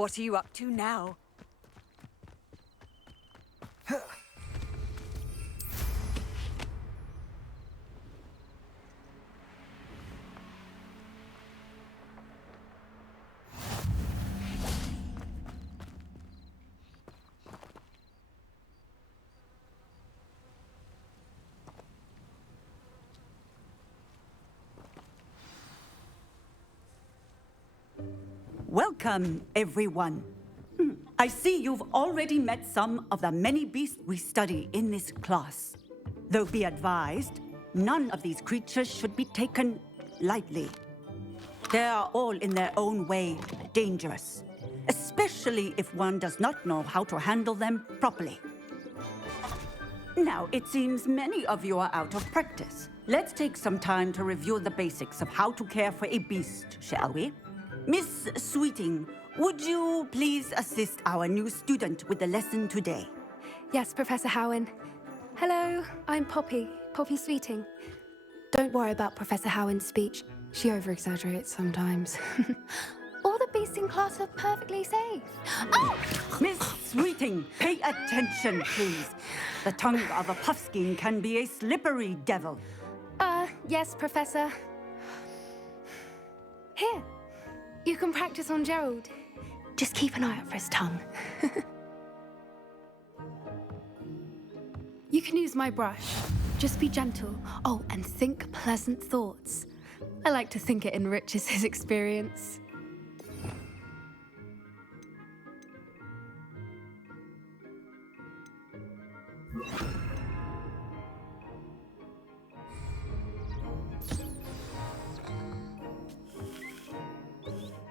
What are you up to now? Welcome, everyone. I see you've already met some of the many beasts we study in this class. Though be advised, none of these creatures should be taken lightly. They are all in their own way dangerous, especially if one does not know how to handle them properly. Now, it seems many of you are out of practice. Let's take some time to review the basics of how to care for a beast, shall we? Miss Sweeting, would you please assist our new student with the lesson today? Yes, Professor Howen. Hello, I'm Poppy Sweeting. Don't worry about Professor Howen's speech. She over-exaggerates sometimes. All the beasts in class are perfectly safe. Oh! Miss Sweeting, pay attention, please. The tongue of a puffskein can be a slippery devil. Yes, Professor. Here, you can practice on Gerald. Just keep an eye out for his tongue. You can use my brush. Just be gentle. Oh, and think pleasant thoughts. I like to think it enriches his experience.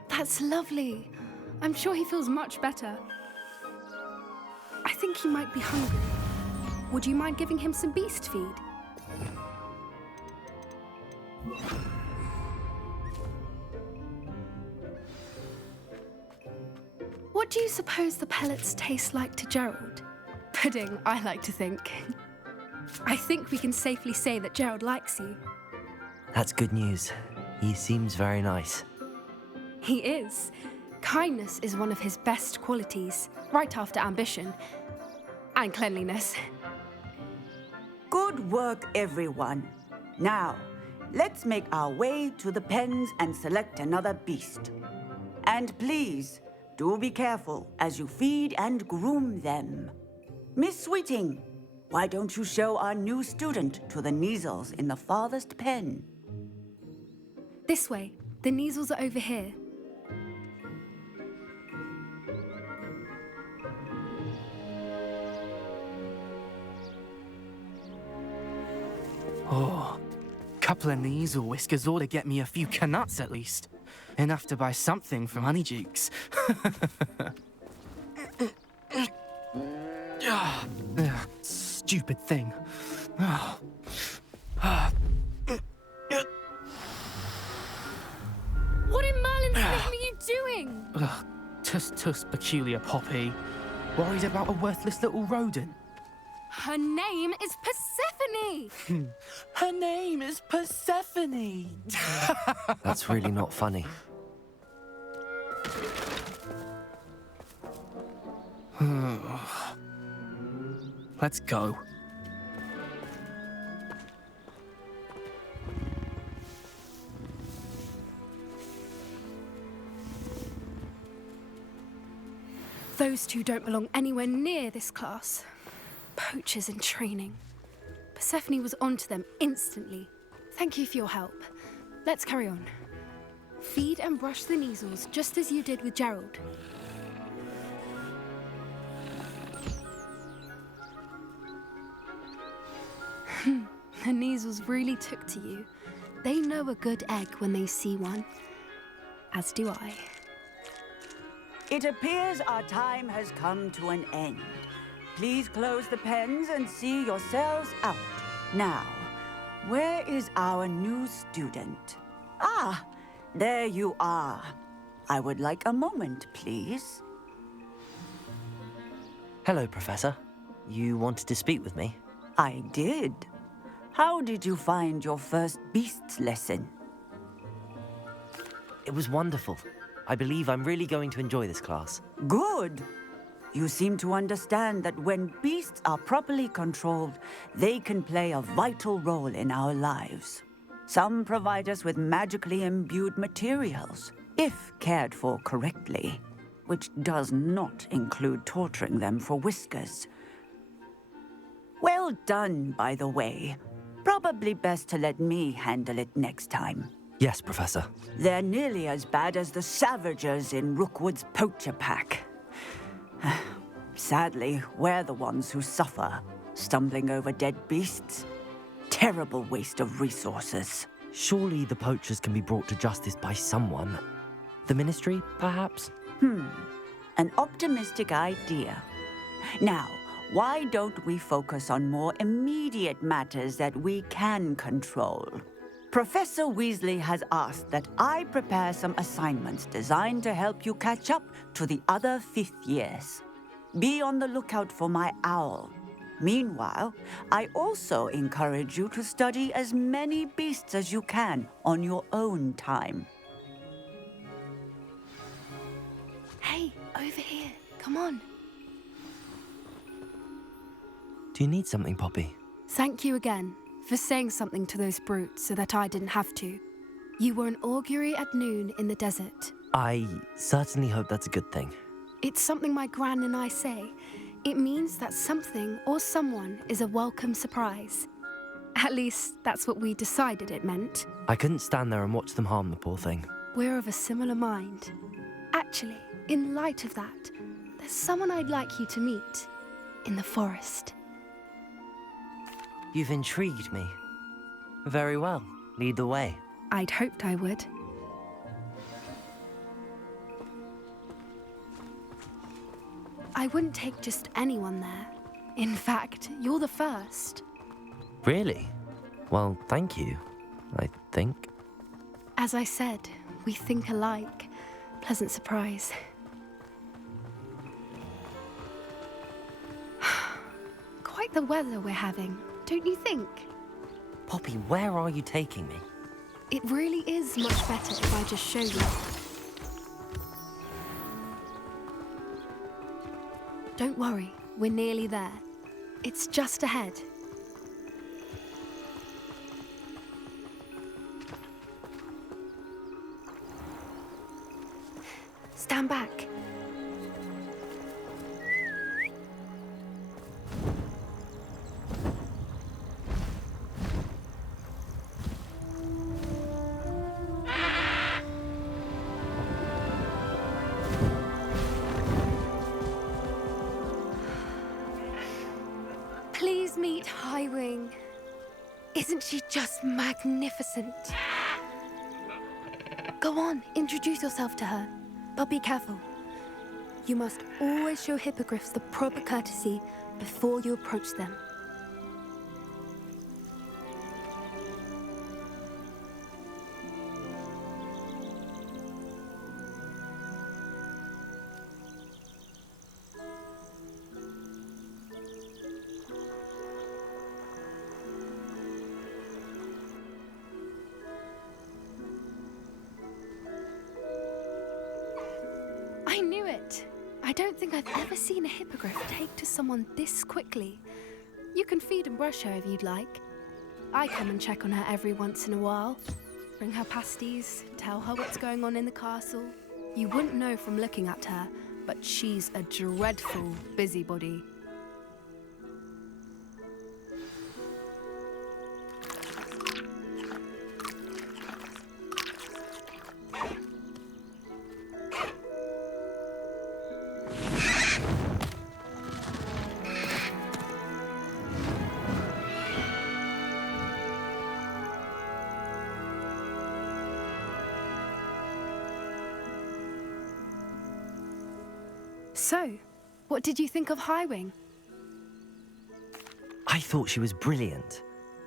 That's lovely. I'm sure he feels much better. I think he might be hungry. Would you mind giving him some beast feed? What do you suppose the pellets taste like to Gerald? Pudding, I like to think. I think we can safely say that Gerald likes you. That's good news. He seems very nice. He is. Kindness is one of his best qualities, right after ambition and cleanliness. Good work, everyone. Now, let's make our way to the pens and select another beast. And please, do be careful as you feed and groom them. Miss Sweeting, why don't you show our new student to the Neasels in the farthest pen? This way. The Neasels are over here. Oh, couple of Neasel whiskers ought to get me a few canuts at least. Enough to buy something from Honeydukes. Stupid thing. What in Merlin's name are you doing? Tuss, peculiar Poppy. Worried about a worthless little rodent. Her name is Persephone! Her name is Persephone! That's really not funny. Let's go. Those two don't belong anywhere near this class. Poachers in training. Persephone was onto them instantly. Thank you for your help. Let's carry on. Feed and brush the Neasels just as you did with Gerald. The Neasels really took to you. They know a good egg when they see one. As do I. It appears our time has come to an end. Please close the pens and see yourselves out. Now, where is our new student? Ah, there you are. I would like a moment, please. Hello, Professor. You wanted to speak with me? I did. How did you find your first beasts lesson? It was wonderful. I believe I'm really going to enjoy this class. Good. You seem to understand that when beasts are properly controlled, they can play a vital role in our lives. Some provide us with magically imbued materials, if cared for correctly, which does not include torturing them for whiskers. Well done, by the way. Probably best to let me handle it next time. Yes, Professor. They're nearly as bad as the Savagers in Rookwood's poacher pack. Sadly, we're the ones who suffer, stumbling over dead beasts. Terrible waste of resources. Surely the poachers can be brought to justice by someone. The Ministry, perhaps? An optimistic idea. Now, why don't we focus on more immediate matters that we can control? Professor Weasley has asked that I prepare some assignments designed to help you catch up to the other fifth years. Be on the lookout for my owl. Meanwhile, I also encourage you to study as many beasts as you can on your own time. Hey, over here. Come on. Do you need something, Poppy? Thank you again for saying something to those brutes so that I didn't have to. You were an augury at noon in the desert. I certainly hope that's a good thing. It's something my gran and I say. It means that something or someone is a welcome surprise. At least, that's what we decided it meant. I couldn't stand there and watch them harm the poor thing. We're of a similar mind. Actually, in light of that, there's someone I'd like you to meet in the forest. You've intrigued me. Very well. Lead the way. I'd hoped I would. I wouldn't take just anyone there. In fact, you're the first. Really? Well, thank you, I think. As I said, we think alike. Pleasant surprise. Quite the weather we're having, don't you think? Poppy, where are you taking me? It really is much better if I just show you. Don't worry, we're nearly there. It's just ahead. Stand back. Please meet Highwing. Isn't she just magnificent? Go on, introduce yourself to her. But be careful. You must always show hippogriffs the proper courtesy before you approach them. I knew it! I don't think I've ever seen a hippogriff take to someone this quickly. You can feed and brush her if you'd like. I come and check on her every once in a while. Bring her pasties, tell her what's going on in the castle. You wouldn't know from looking at her, but she's a dreadful busybody. So, what did you think of Highwing? I thought she was brilliant.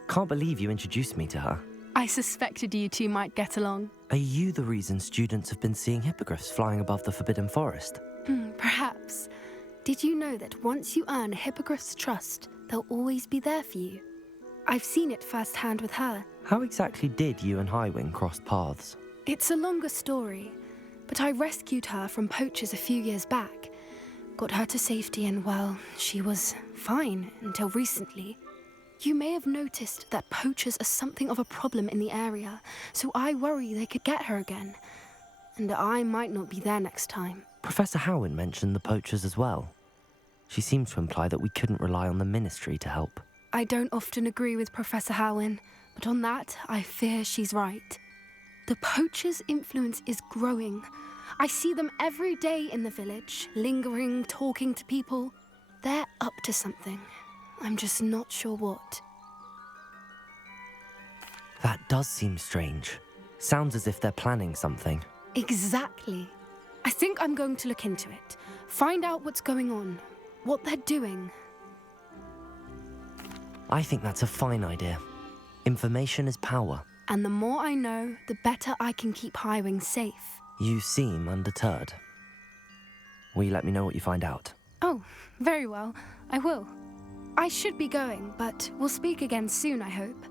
Can't believe you introduced me to her. I suspected you two might get along. Are you the reason students have been seeing hippogriffs flying above the Forbidden Forest? Perhaps. Did you know that once you earn a hippogriff's trust, they'll always be there for you? I've seen it firsthand with her. How exactly did you and Highwing cross paths? It's a longer story, but I rescued her from poachers a few years back. Got her to safety and, well, she was fine until recently. You may have noticed that poachers are something of a problem in the area, so I worry they could get her again. And I might not be there next time. Professor Howin mentioned the poachers as well. She seems to imply that we couldn't rely on the Ministry to help. I don't often agree with Professor Howin, but on that, I fear she's right. The poachers' influence is growing. I see them every day in the village, lingering, talking to people. They're up to something. I'm just not sure what. That does seem strange. Sounds as if they're planning something. Exactly. I think I'm going to look into it. Find out what's going on, what they're doing. I think that's a fine idea. Information is power. And the more I know, the better I can keep Highwing safe. You seem undeterred. Will you let me know what you find out? Oh, very well. I will. I should be going, but we'll speak again soon, I hope.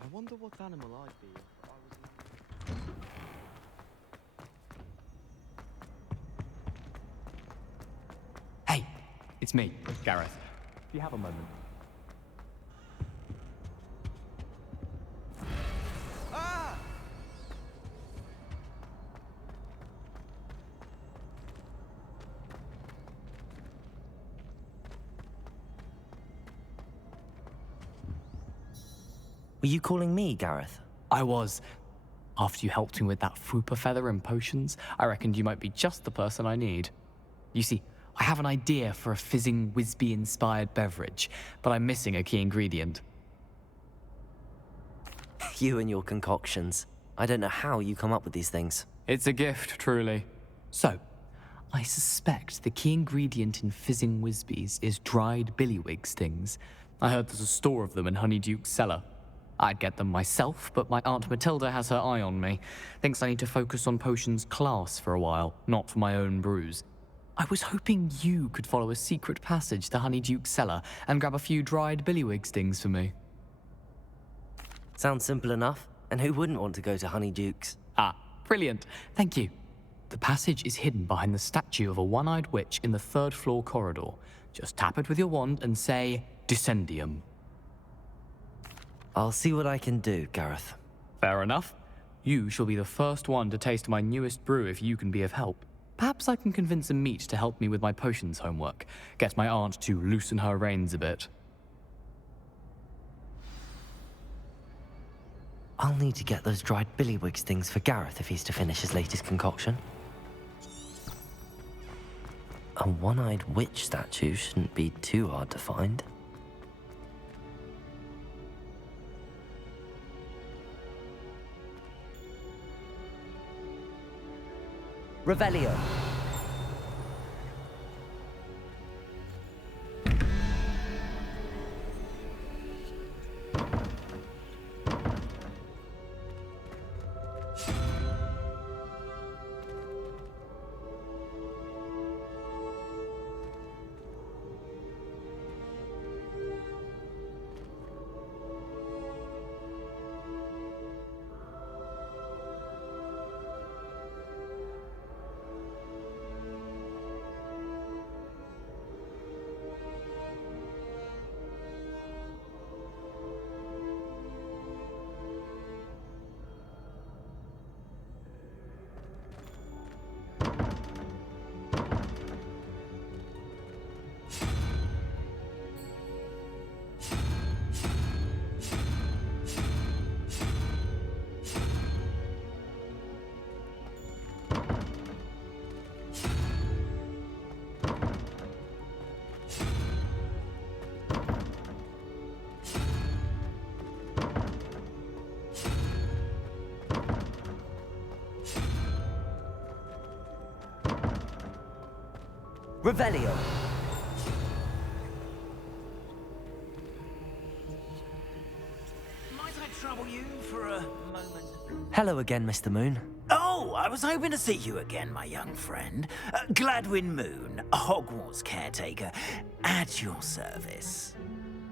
I wonder what animal I'd be if I was... Hey, it's me, Gareth. Do you have a moment? Were you calling me, Gareth? I was. After you helped me with that Fupa feather and potions, I reckoned you might be just the person I need. You see, I have an idea for a fizzing Wisby-inspired beverage, but I'm missing a key ingredient. You and your concoctions. I don't know how you come up with these things. It's a gift, truly. So, I suspect the key ingredient in fizzing Wisbies is dried billywig stings. I heard there's a store of them in Honeyduke's cellar. I'd get them myself, but my Aunt Matilda has her eye on me. Thinks I need to focus on potions class for a while, not for my own brews. I was hoping you could follow a secret passage to Honeyduke's cellar and grab a few dried billywig stings for me. Sounds simple enough. And who wouldn't want to go to Honeyduke's? Ah, brilliant. Thank you. The passage is hidden behind the statue of a one-eyed witch in the third-floor corridor. Just tap it with your wand and say, Descendium. I'll see what I can do, Gareth. Fair enough. You shall be the first one to taste my newest brew if you can be of help. Perhaps I can convince a meat to help me with my potions homework, get my aunt to loosen her reins a bit. I'll need to get those dried billywigs things for Gareth if he's to finish his latest concoction. A one-eyed witch statue shouldn't be too hard to find. Revelio. Revelio. Might I trouble you for a moment? Hello again, Mr. Moon. Oh, I was hoping to see you again, my young friend. Gladwin Moon, Hogwarts caretaker, at your service.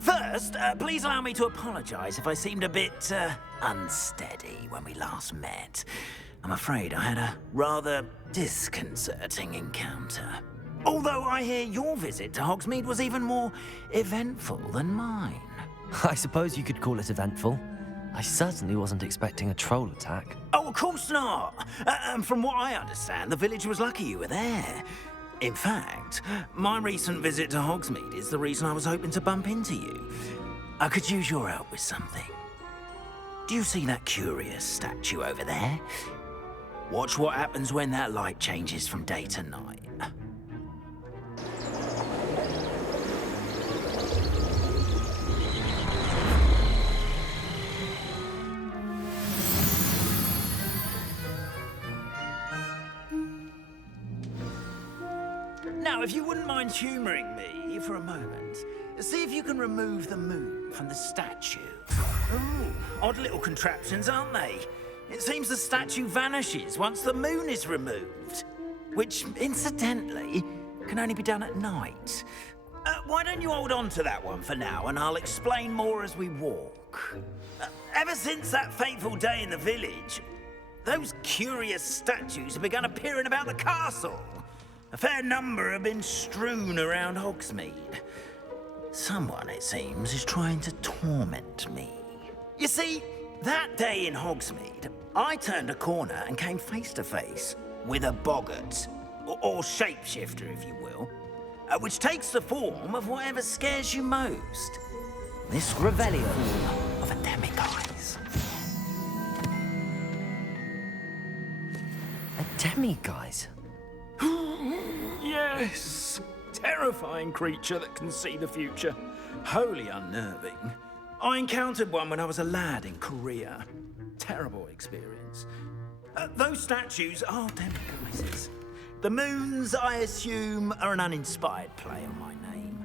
First, please allow me to apologize if I seemed a bit unsteady when we last met. I'm afraid I had a rather disconcerting encounter. Although I hear your visit to Hogsmeade was even more eventful than mine. I suppose you could call it eventful. I certainly wasn't expecting a troll attack. Oh, of course not. From what I understand, the village was lucky you were there. In fact, my recent visit to Hogsmeade is the reason I was hoping to bump into you. I could use your help with something. Do you see that curious statue over there? Watch what happens when that light changes from day to night. Now, if you wouldn't mind humouring me for a moment, see if you can remove the moon from the statue. Ooh, odd little contraptions, aren't they? It seems the statue vanishes once the moon is removed, which, incidentally, can only be done at night. Why don't you hold on to that one for now, and I'll explain more as we walk. Ever since that fateful day in the village, those curious statues have begun appearing about the castle. A fair number have been strewn around Hogsmeade. Someone, it seems, is trying to torment me. You see, that day in Hogsmeade, I turned a corner and came face to face with a boggart, or shapeshifter, if you will, which takes the form of whatever scares you most. This Revelio of a demiguise. A demiguise? Yes! Terrifying creature that can see the future. Wholly unnerving. I encountered one when I was a lad in Korea. Terrible experience. Those statues are demiguises. The moons, I assume, are an uninspired play on my name.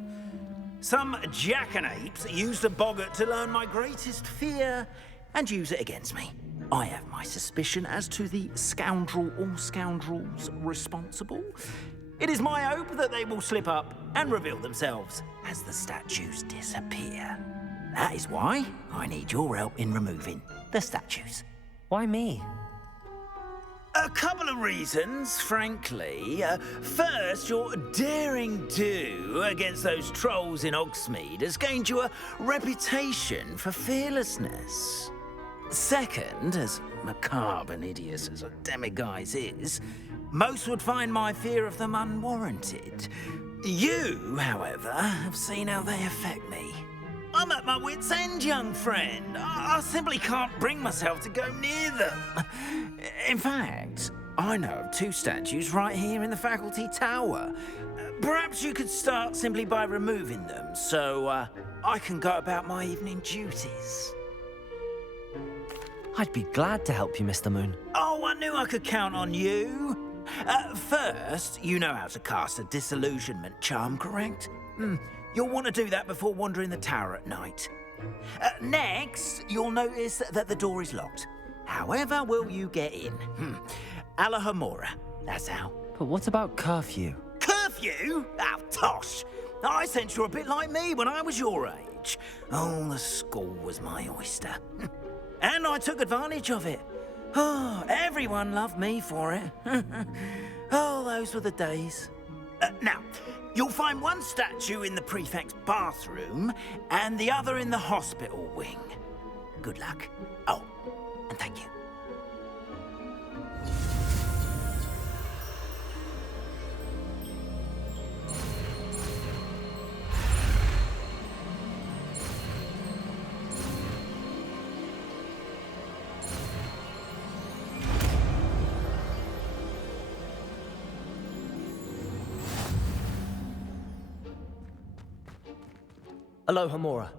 Some jackanapes used a boggart to learn my greatest fear and use it against me. I have my suspicion as to the scoundrel or scoundrels responsible. It is my hope that they will slip up and reveal themselves as the statues disappear. That is why I need your help in removing the statues. Why me? A couple of reasons, frankly. First, your daring do against those trolls in Hogsmeade has gained you a reputation for fearlessness. Second, as macabre and hideous as a demiguise is, most would find my fear of them unwarranted. You, however, have seen how they affect me. I'm at my wit's end, young friend. I simply can't bring myself to go near them. In fact, I know of 2 statues right here in the faculty tower. Perhaps you could start simply by removing them, so I can go about my evening duties. I'd be glad to help you, Mr. Moon. Oh, I knew I could count on you. First, you know how to cast a disillusionment charm, correct? You'll want to do that before wandering the tower at night. Next, you'll notice that the door is locked. However will you get in? Alahomora, that's how. But what about curfew? Curfew? Oh, tosh. I sense you're a bit like me when I was your age. Oh, the school was my oyster. And I took advantage of it. Oh, everyone loved me for it. Oh, those were the days. Now, you'll find one statue in the prefect's bathroom and the other in the hospital wing. Good luck. Oh, and thank you. Aloha, Mora.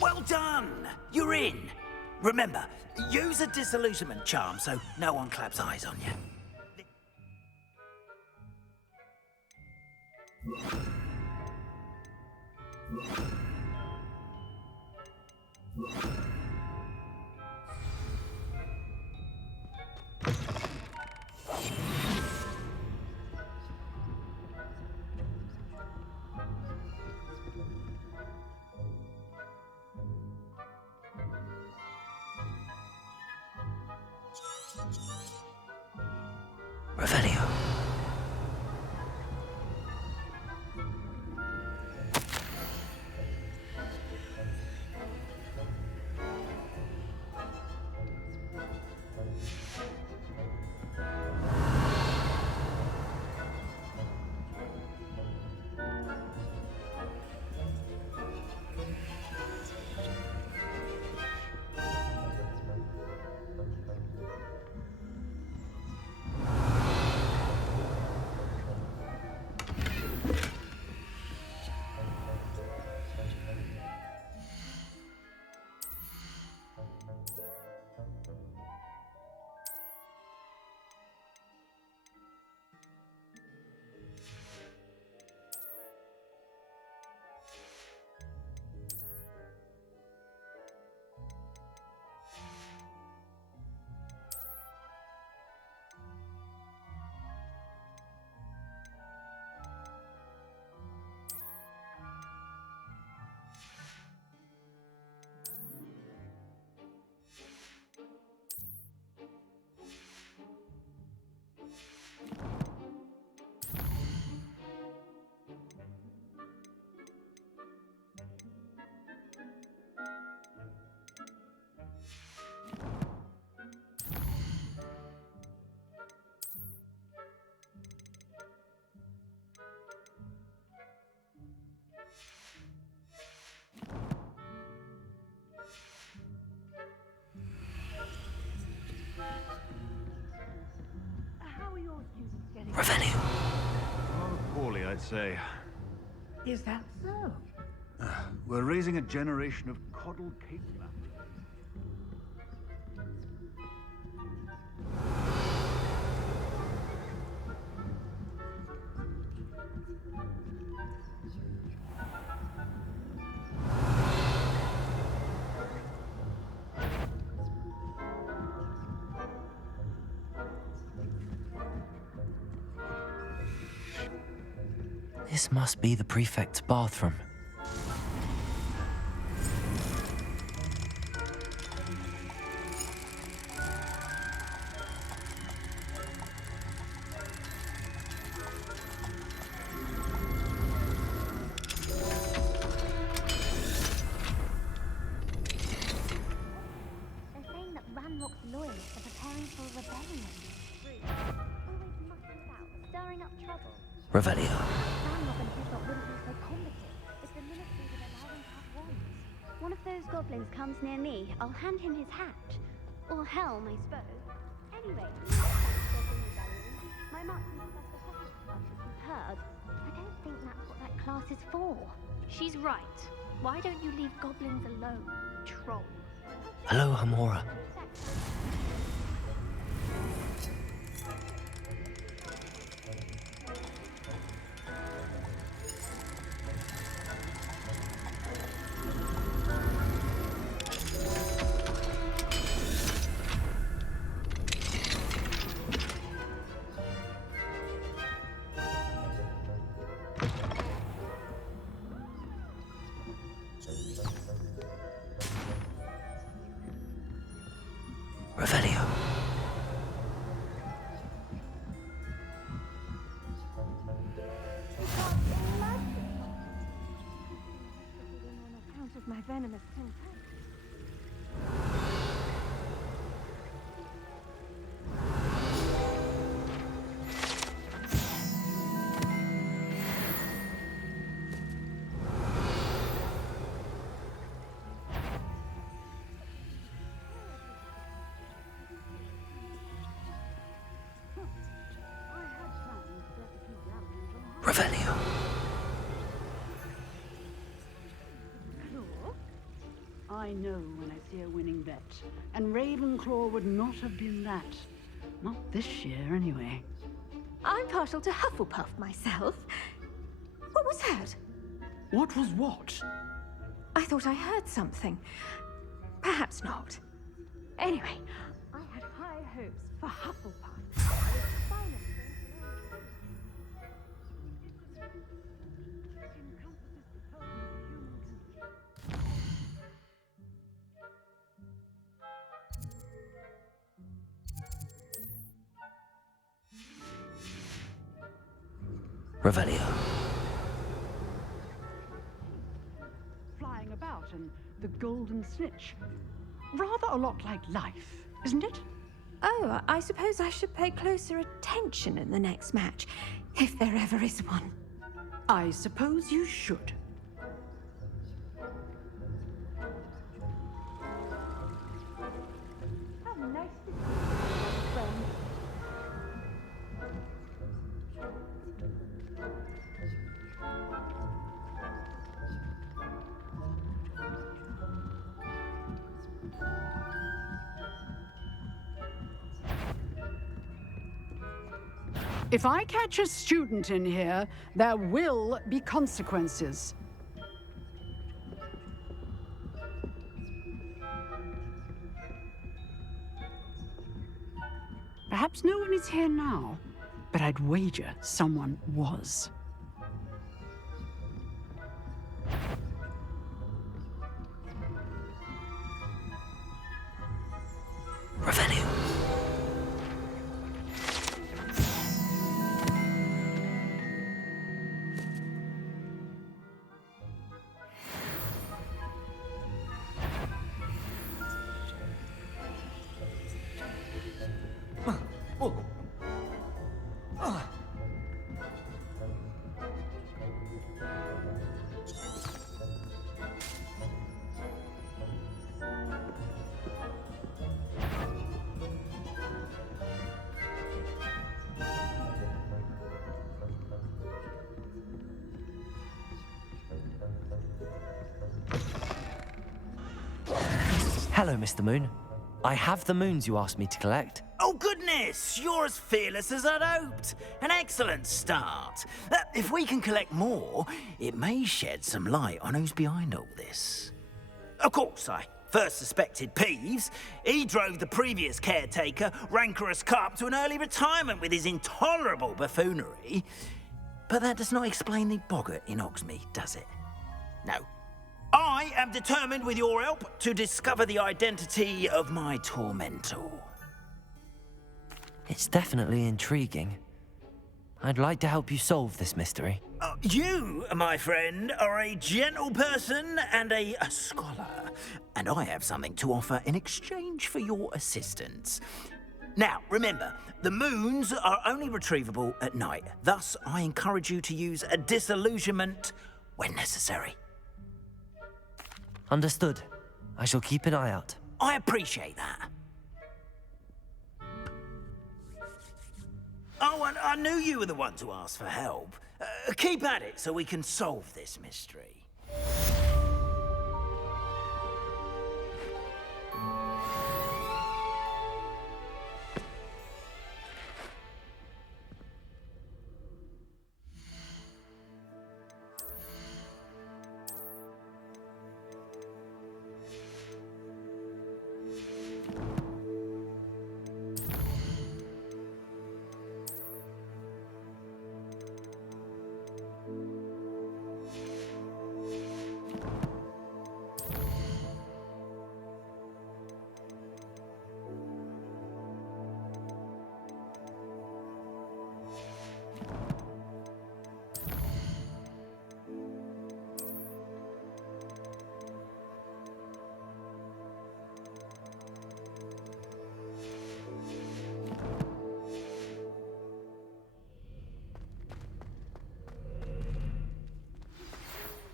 Well done! You're in. Remember, use a disillusionment charm so no one claps eyes on you. Revelio. Revelio. Rather poorly, I'd say. Is that so? We're raising a generation of coddled cake flappers. This must be the prefect's bathroom. They're saying that Ranrock's loyalists are preparing for a rebellion. Always mucking about, stirring up trouble. Revelio. Ranrock and Hilltop wouldn't be so combative if the ministry would allow them to have wands. One of those goblins comes near me, I'll hand him his hat. Or helm, I suppose. Anyway, my marksman Professor Hoppus is superb. I don't think that's what that class is for. She's right. Why don't you leave goblins alone, troll? Hello, Hamora. Revelio. On account of my venomous temper. Revelio. I know when I see a winning bet, and Ravenclaw would not have been that. Not this year, anyway. I'm partial to Hufflepuff myself. What was that? What was what? I thought I heard something. Perhaps not. Anyway, I had high hopes for Hufflepuff. Revelio. Flying about and the golden snitch. Rather a lot like life, isn't it? Oh, I suppose I should pay closer attention in the next match, if there ever is one. I suppose you should. How nice to see you, friend. If I catch a student in here, there will be consequences. Perhaps no one is here now, but I'd wager someone was. Revelio. Hello, Mr. Moon. I have the moons you asked me to collect. Oh, goodness! You're as fearless as I'd hoped. An excellent start. If we can collect more, it may shed some light on who's behind all this. Of course, I first suspected Peeves. He drove the previous caretaker, Rancorous Carp, to an early retirement with his intolerable buffoonery. But that does not explain the boggart in Hogsmeade, does it? No. I am determined, with your help, to discover the identity of my tormentor. It's definitely intriguing. I'd like to help you solve this mystery. You, my friend, are a gentle person and a scholar, and I have something to offer in exchange for your assistance. Now, remember, the moons are only retrievable at night. Thus, I encourage you to use a disillusionment when necessary. Understood. I shall keep an eye out. I appreciate that. Oh, and I knew you were the one to ask for help. Keep at it so we can solve this mystery.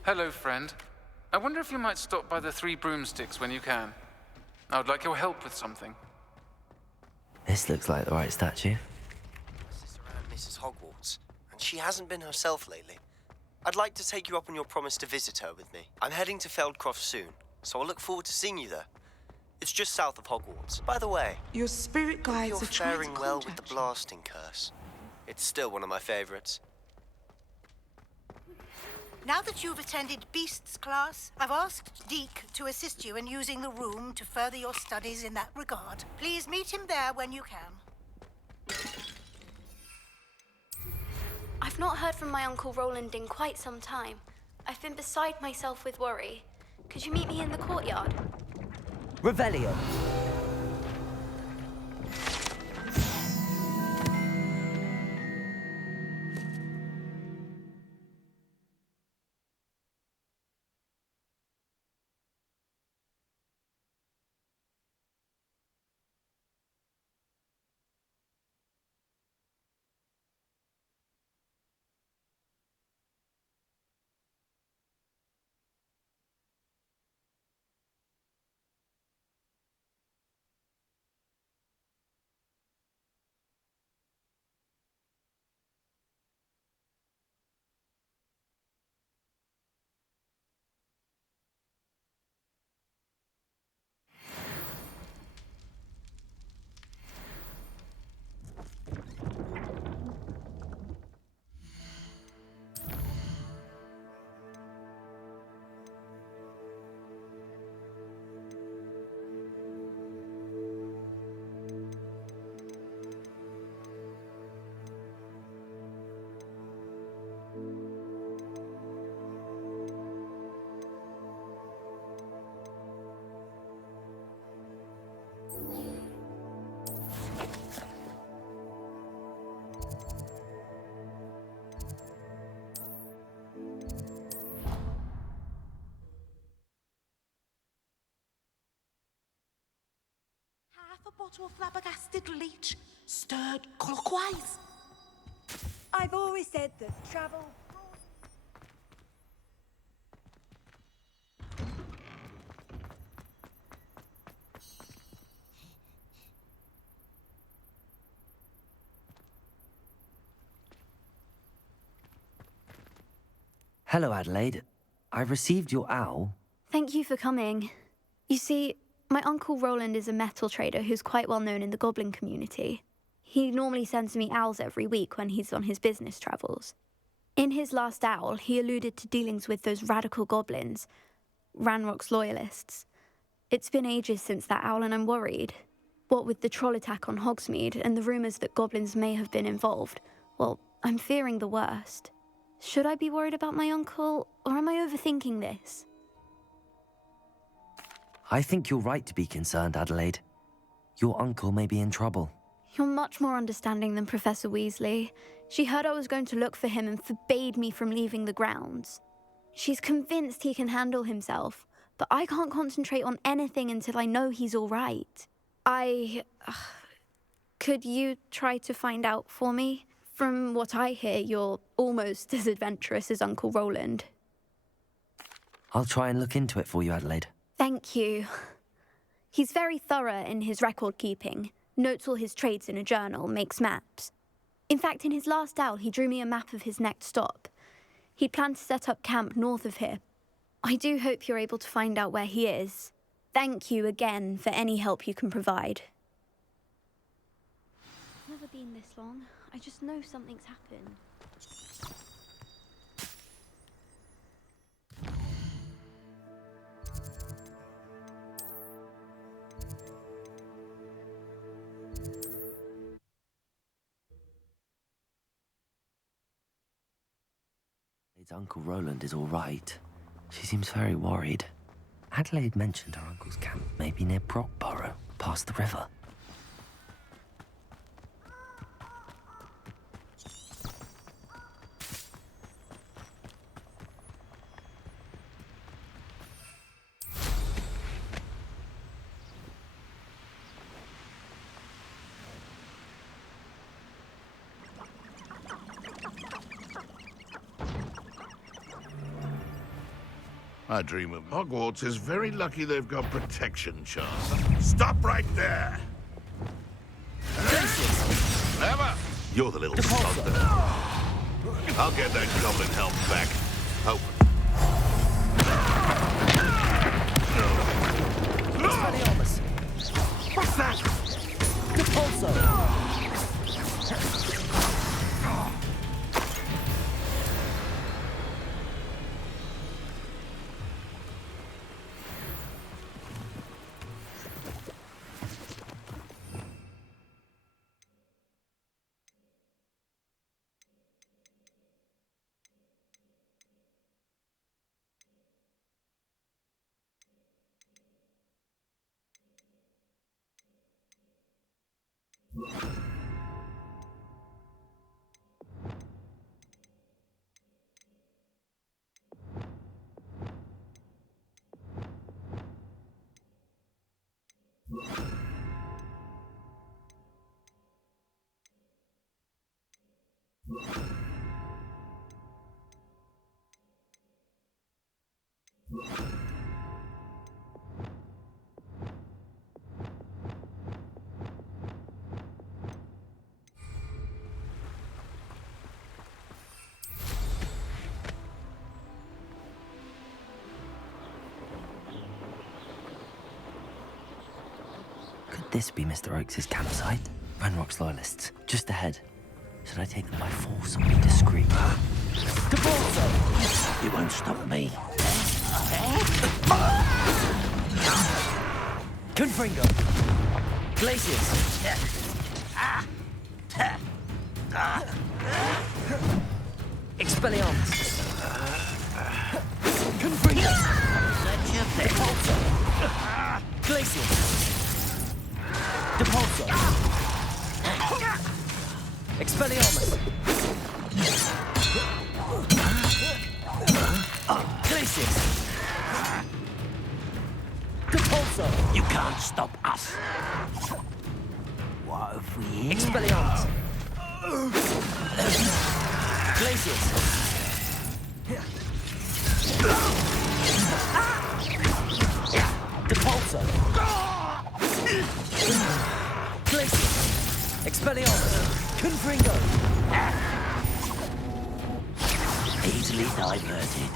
Hello, friend. I wonder if you might stop by the Three Broomsticks when you can. I would like your help with something. This looks like the right statue. My sister Anne misses Hogwarts, and she hasn't been herself lately. I'd like to take you up on your promise to visit her with me. I'm heading to Feldcroft soon, so I'll look forward to seeing you there. It's just south of Hogwarts. By the way, your spirit guides you're are trying faring to well with the contact you. blasting curse. It's still one of my favorites. Now that you've attended Beasts class, I've asked Deke to assist you in using the room to further your studies in that regard. Please meet him there when you can. I've not heard from my Uncle Roland in quite some time. I've been beside myself with worry. Could you meet me in the courtyard? Revelio. A bottle of flabbergasted leech, stirred clockwise. I've always said that travel... Hello, Adelaide. I received your owl. Thank you for coming. You see, My Uncle Roland is a metal trader who's quite well known in the goblin community. He normally sends me owls every week when he's on his business travels. In his last owl, he alluded to dealings with those radical goblins, Ranrock's loyalists. It's been ages since that owl and I'm worried. What with the troll attack on Hogsmeade and the rumours that goblins may have been involved, well, I'm fearing the worst. Should I be worried about my uncle, or am I overthinking this? I think you're right to be concerned, Adelaide. Your uncle may be in trouble. You're much more understanding than Professor Weasley. She heard I was going to look for him and forbade me from leaving the grounds. She's convinced he can handle himself, but I can't concentrate on anything until I know he's all right. Could you try to find out for me? From what I hear, you're almost as adventurous as Uncle Roland. I'll try and look into it for you, Adelaide. Thank you. He's very thorough in his record keeping, notes all his trades in a journal, makes maps. In fact, in his last owl, he drew me a map of his next stop. He planned to set up camp north of here. I do hope you're able to find out where he is. Thank you again for any help you can provide. It's never been this long. I just know something's happened. Uncle Roland is all right. She seems very worried. Adelaide mentioned her uncle's camp may be near Brockborough, past the river. I dream of Hogwarts is very lucky they've got protection charms. Stop right there! Never! You're the little sod. I'll get that goblin helm back. Hope. What's that? Depulso! Could this be Mr. Oakes' campsite? Ranrock's loyalists, just ahead. Should I take them by force or be discreet? Depulso! You won't stop me. Confringo! Glaciers! Expelliarmus! Confringo! Depulso! Glaciers! Depulso! Expelliarmus! Glaciers! Depulso! You can't stop us. What have we? Expelliarmus! Glaciers! Depulso! Glaciers! Expelliarmus! Confringo! Easily diverted.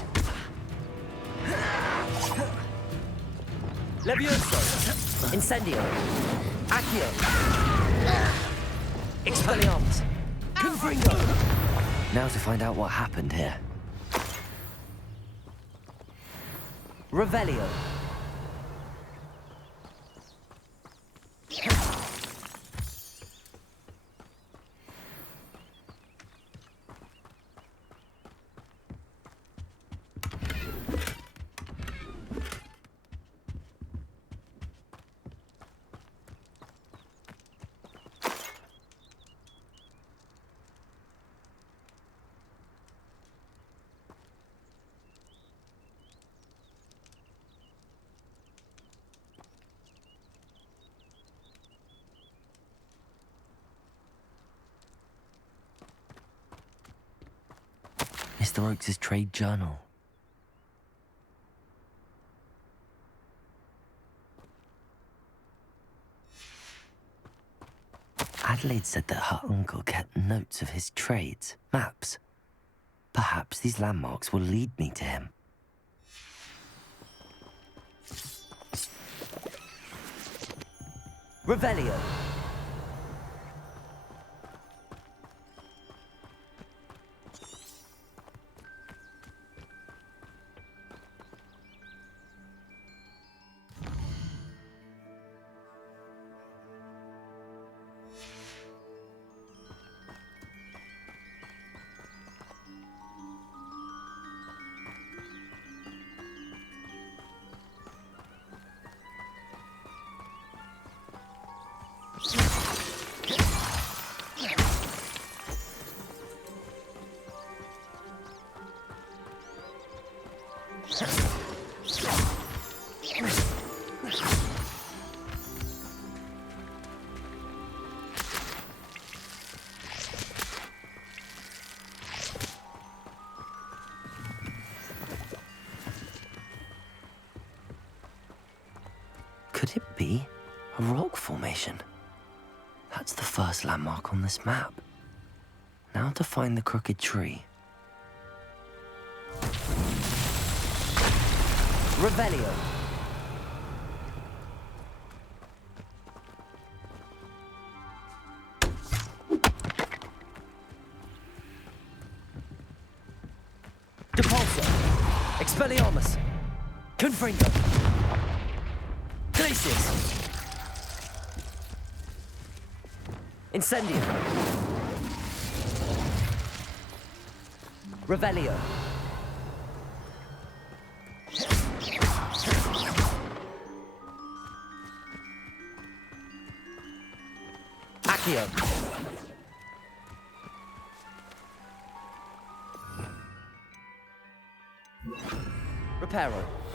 Levioso! Incendio! Accio! Expelliarmus! Confringo! Now to find out what happened here. Revelio! Mr. Oakes' trade journal. Adelaide said that her uncle kept notes of his trades, maps. Perhaps these landmarks will lead me to him. Revelio. Could it be a rock formation? That's the first landmark on this map. Now to find the crooked tree. Revelio. Depulso. Expelliarmus. Confringo. Glacius. Incendio. Revelio. Accio. Reparo.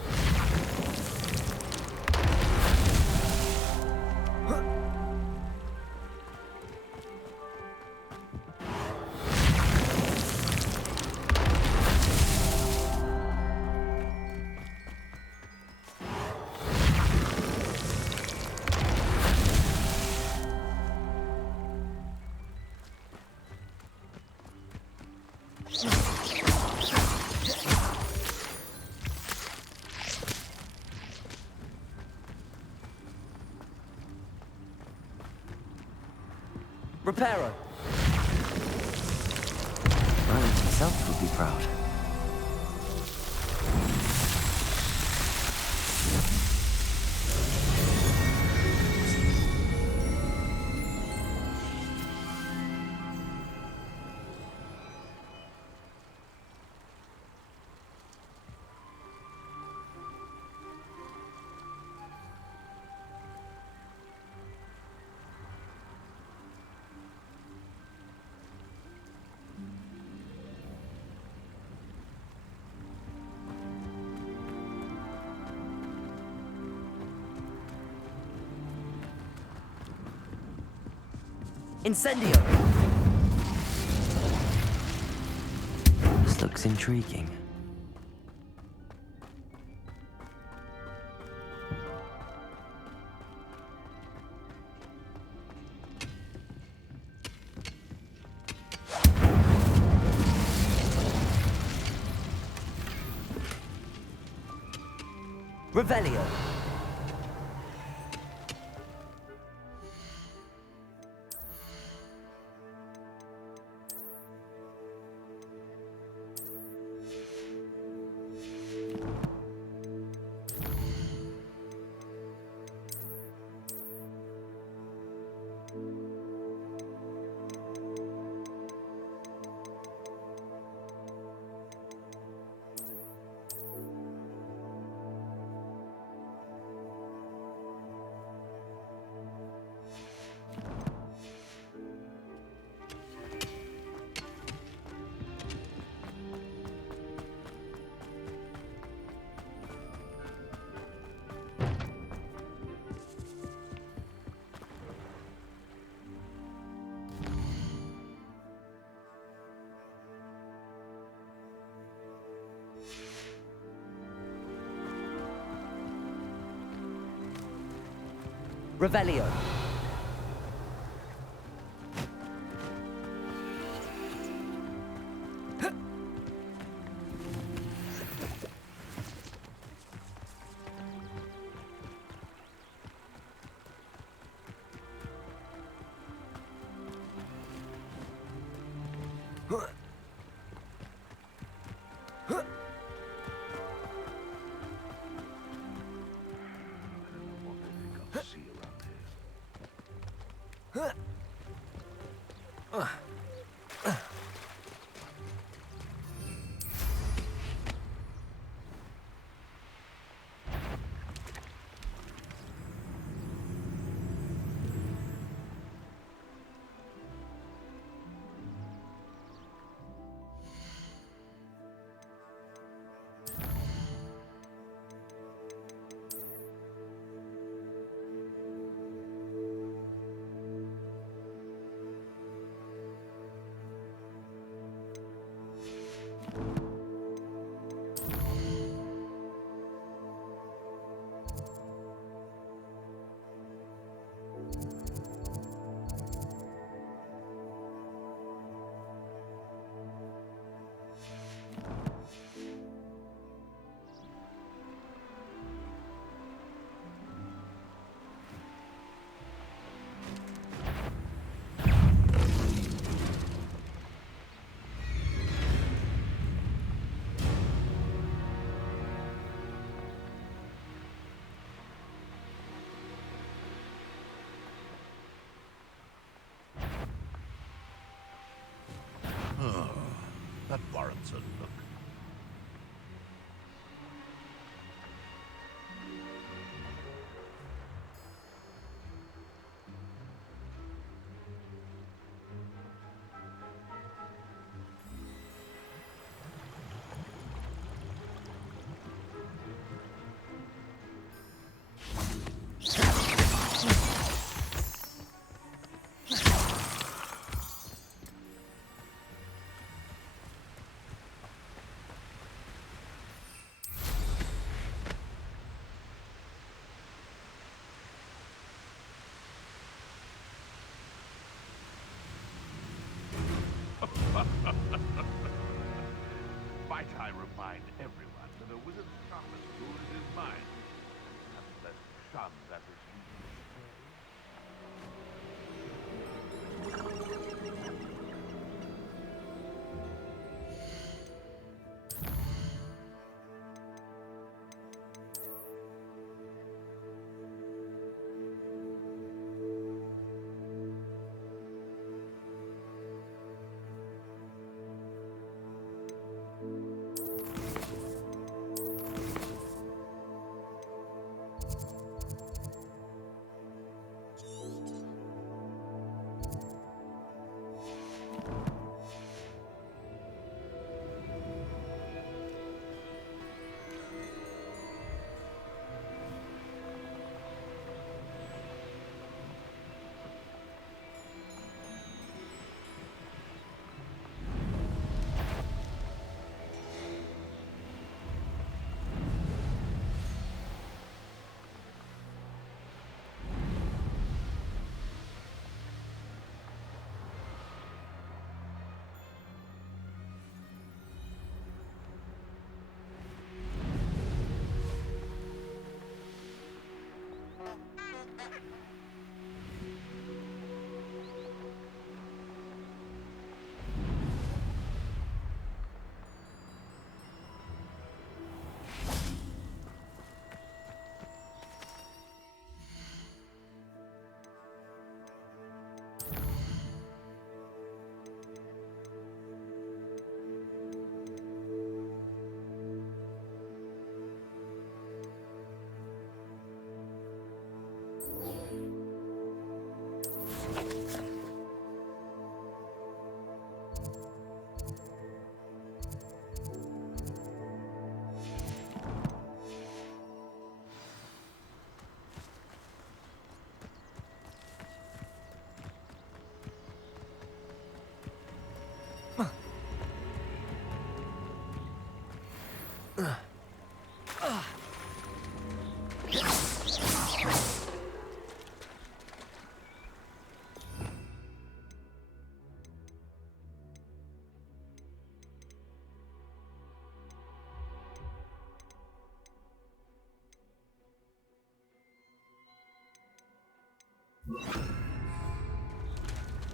Reparo. Roland himself would be proud. Incendio! This looks intriguing. Revelio. Revelio.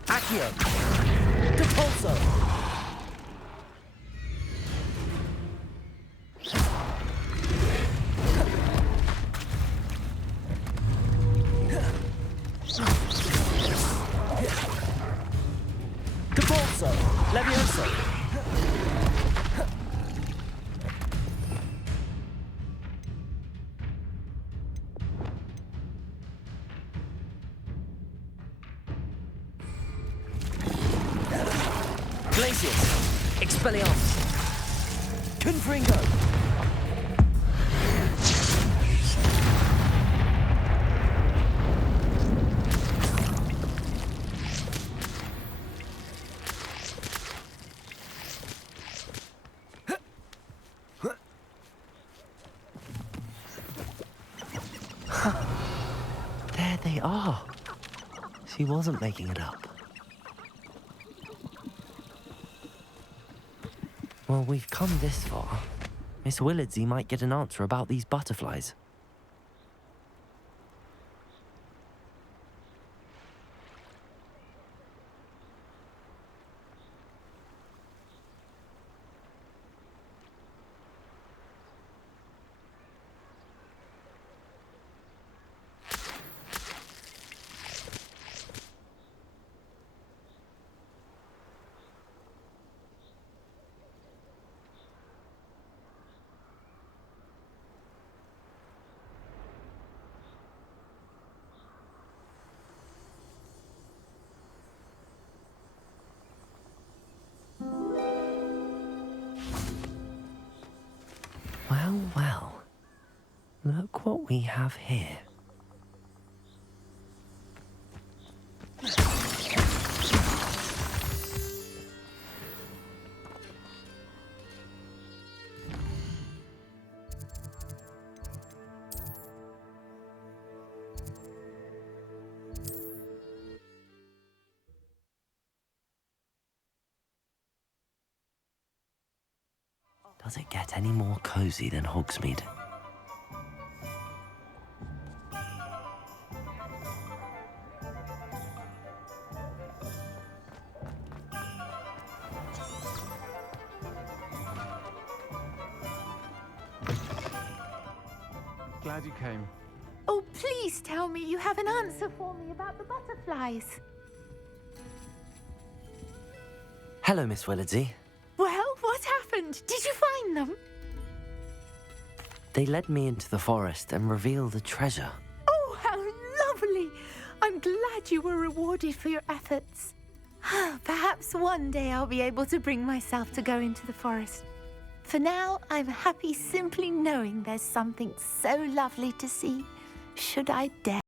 Accio! Depulso! Depulso! Levioso! Glacius! Expelliarmus! Confringo! There they are. She wasn't making it up. Well, we've come this far. Miss Willardsey might get an answer about these butterflies. Well, well. Look what we have here. Does it get any more cozy than Hogsmeade? Glad you came. Oh, please tell me you have an answer for me about the butterflies. Hello, Miss Willardsey. Well, what happened? Did you find them? They led me into the forest and revealed a treasure. Oh, how lovely! I'm glad you were rewarded for your efforts. Perhaps one day I'll be able to bring myself to go into the forest. For now, I'm happy simply knowing there's something so lovely to see, should I dare.